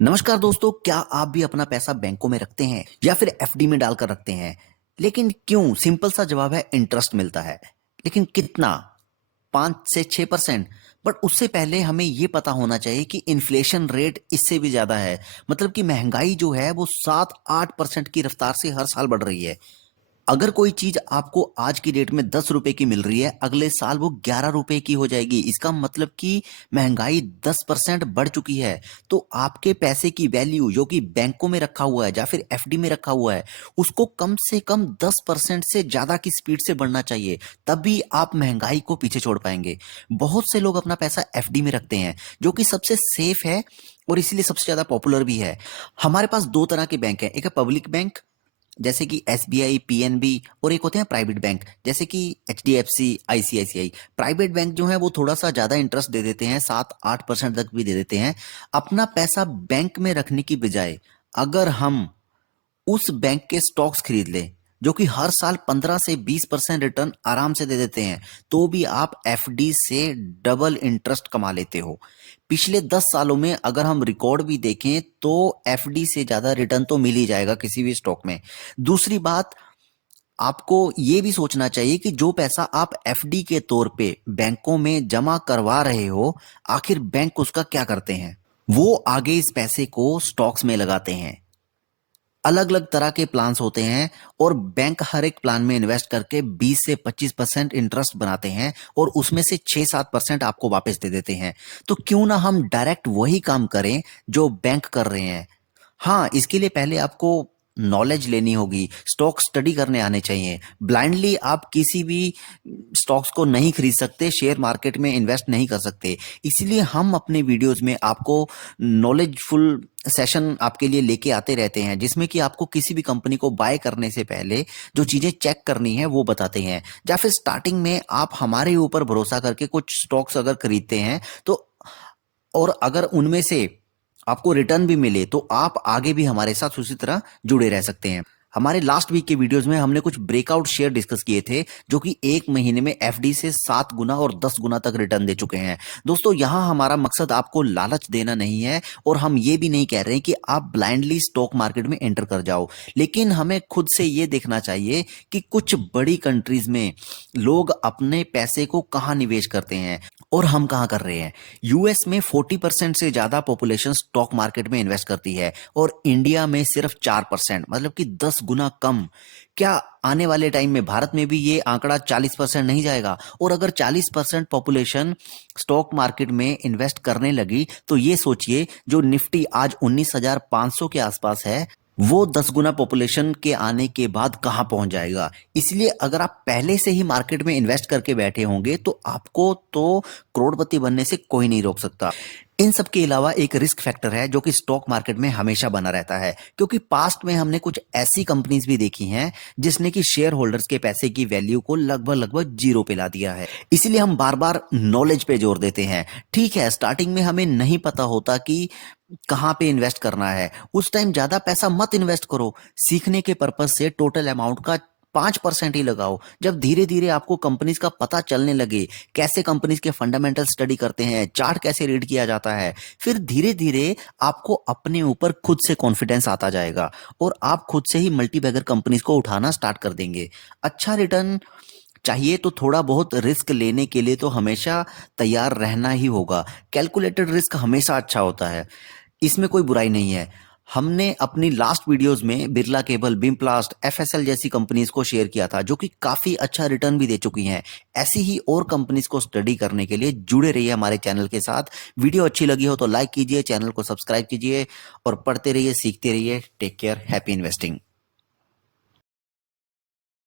नमस्कार दोस्तों, क्या आप भी अपना पैसा बैंकों में रखते हैं या फिर एफडी में डालकर रखते हैं? लेकिन क्यों? सिंपल सा जवाब है, इंटरेस्ट मिलता है। लेकिन कितना? 5 से 6%। बट उससे पहले हमें ये पता होना चाहिए कि इन्फ्लेशन रेट इससे भी ज्यादा है। मतलब कि महंगाई जो है वो 7-8% की रफ्तार से हर साल बढ़ रही है। अगर कोई चीज आपको आज की डेट में 10 रुपए की मिल रही है, अगले साल वो 11 रुपए की हो जाएगी। इसका मतलब कि महंगाई 10% बढ़ चुकी है। तो आपके पैसे की वैल्यू जो कि बैंकों में रखा हुआ है या फिर एफडी में रखा हुआ है, उसको कम से कम 10% से ज्यादा की स्पीड से बढ़ना चाहिए। तभी आप महंगाई को पीछे छोड़ पाएंगे। बहुत से लोग अपना पैसा एफडी में रखते हैं, जो कि सबसे सेफ है और इसीलिए सबसे ज्यादा पॉपुलर भी है। हमारे पास दो तरह के बैंक हैं, एक है पब्लिक बैंक जैसे कि एसबीआई, पीएनबी, और एक होते हैं प्राइवेट बैंक जैसे कि एचडीएफसी, आईसीआईसीआई। प्राइवेट बैंक जो है वो थोड़ा सा ज्यादा इंटरेस्ट दे देते हैं, 7-8% तक भी दे देते हैं। अपना पैसा बैंक में रखने की बजाय अगर हम उस बैंक के स्टॉक्स खरीद लें जो कि हर साल 15 से 20% रिटर्न आराम से दे देते हैं, तो भी आप एफडी से डबल इंटरेस्ट कमा लेते हो। पिछले 10 सालों में अगर हम रिकॉर्ड भी देखें तो एफडी से ज्यादा रिटर्न तो मिल ही जाएगा किसी भी स्टॉक में। दूसरी बात, आपको ये भी सोचना चाहिए कि जो पैसा आप एफडी के तौर पे बैंकों में जमा करवा रहे हो, आखिर बैंक उसका क्या करते हैं? वो आगे इस पैसे को स्टॉक्स में लगाते हैं। अलग अलग तरह के प्लान्स होते हैं और बैंक हर एक प्लान में इन्वेस्ट करके 20 से 25% इंटरेस्ट बनाते हैं और उसमें से 6-7% आपको वापस दे देते हैं। तो क्यों ना हम डायरेक्ट वही काम करें जो बैंक कर रहे हैं। हाँ, इसके लिए पहले आपको नॉलेज लेनी होगी, स्टॉक स्टडी करने आने चाहिए। ब्लाइंडली आप किसी भी स्टॉक्स को नहीं खरीद सकते, शेयर मार्केट में इन्वेस्ट नहीं कर सकते। इसीलिए हम अपने वीडियोस में आपको नॉलेजफुल सेशन आपके लिए लेके आते रहते हैं, जिसमें कि आपको किसी भी कंपनी को बाय करने से पहले जो चीजें चेक करनी है वो बताते हैं। या फिर स्टार्टिंग में आप हमारे ऊपर भरोसा करके कुछ स्टॉक्स अगर खरीदते हैं तो, और अगर उनमें से आपको रिटर्न भी मिले, तो आप आगे भी हमारे साथ उसी तरह जुड़े रह सकते हैं। हमारे लास्ट वीक के वीडियोस में हमने कुछ ब्रेकआउट शेयर डिस्कस किए थे जो कि 1 महीने में एफडी से 7 गुना और 10 गुना तक रिटर्न दे चुके हैं। दोस्तों, यहां हमारा मकसद आपको लालच देना नहीं है और हम ये भी नहीं कह रहे हैं कि आप ब्लाइंडली स्टॉक मार्केट में एंटर कर जाओ। लेकिन हमें खुद से ये देखना चाहिए कि कुछ बड़ी कंट्रीज में लोग अपने पैसे को कहाँ निवेश करते हैं और हम कहाँ कर रहे हैं। यूएस में 40% से ज्यादा पॉपुलेशन स्टॉक मार्केट में इन्वेस्ट करती है और इंडिया में सिर्फ 4%, मतलब कि 10 गुना कम। क्या आने वाले टाइम में भारत में भी ये आंकड़ा 40% नहीं जाएगा? और अगर 40% पॉपुलेशन स्टॉक मार्केट में इन्वेस्ट करने लगी, तो ये सोचिए जो निफ्टी आज 19,500 के आसपास है, वो 10 गुना पॉपुलेशन के आने के बाद कहां पहुंच जाएगा। इसलिए अगर आप पहले से ही मार्केट में इन्वेस्ट करके बैठे होंगे तो आपको तो करोड़पति बनने से कोई नहीं रोक सकता। इन सब के अलावा एक रिस्क फैक्टर है जो कि स्टॉक मार्केट में हमेशा बना रहता है, क्योंकि पास्ट में हमने कुछ ऐसी कंपनीज भी देखी हैं जिसने कि शेयर होल्डर्स के पैसे की वैल्यू को लगभग लगभग जीरो पे ला दिया है। इसीलिए हम बार बार नॉलेज पे जोर देते हैं। ठीक है, स्टार्टिंग में हमें नहीं पता होता कि कहाँ पे इन्वेस्ट करना है, उस टाइम ज्यादा पैसा मत इन्वेस्ट करो। सीखने के पर्पज से टोटल अमाउंट का 5% ही लगाओ। जब धीरे धीरे आपको कंपनीज का पता चलने लगे, कैसे कंपनीज के फंडामेंटल स्टडी करते हैं, चार्ट कैसे रीड किया जाता है, फिर धीरे धीरे आपको अपने ऊपर खुद से कॉन्फिडेंस आता जाएगा और आप खुद से ही मल्टीबैगर कंपनीज को उठाना स्टार्ट कर देंगे। अच्छा रिटर्न चाहिए तो थोड़ा बहुत रिस्क लेने के लिए तो हमेशा तैयार रहना ही होगा। कैलकुलेटेड रिस्क हमेशा अच्छा होता है, इसमें कोई बुराई नहीं है। हमने अपनी लास्ट वीडियोस में बिरला केबल, बिमप्लास्ट, एफएसएल जैसी कंपनीज को शेयर किया था जो कि काफी अच्छा रिटर्न भी दे चुकी हैं। ऐसी ही और कंपनीज को स्टडी करने के लिए जुड़े रहिए हमारे चैनल के साथ। वीडियो अच्छी लगी हो तो लाइक कीजिए, चैनल को सब्सक्राइब कीजिए और पढ़ते रहिए, सीखते रहिए। Take care, happy investing.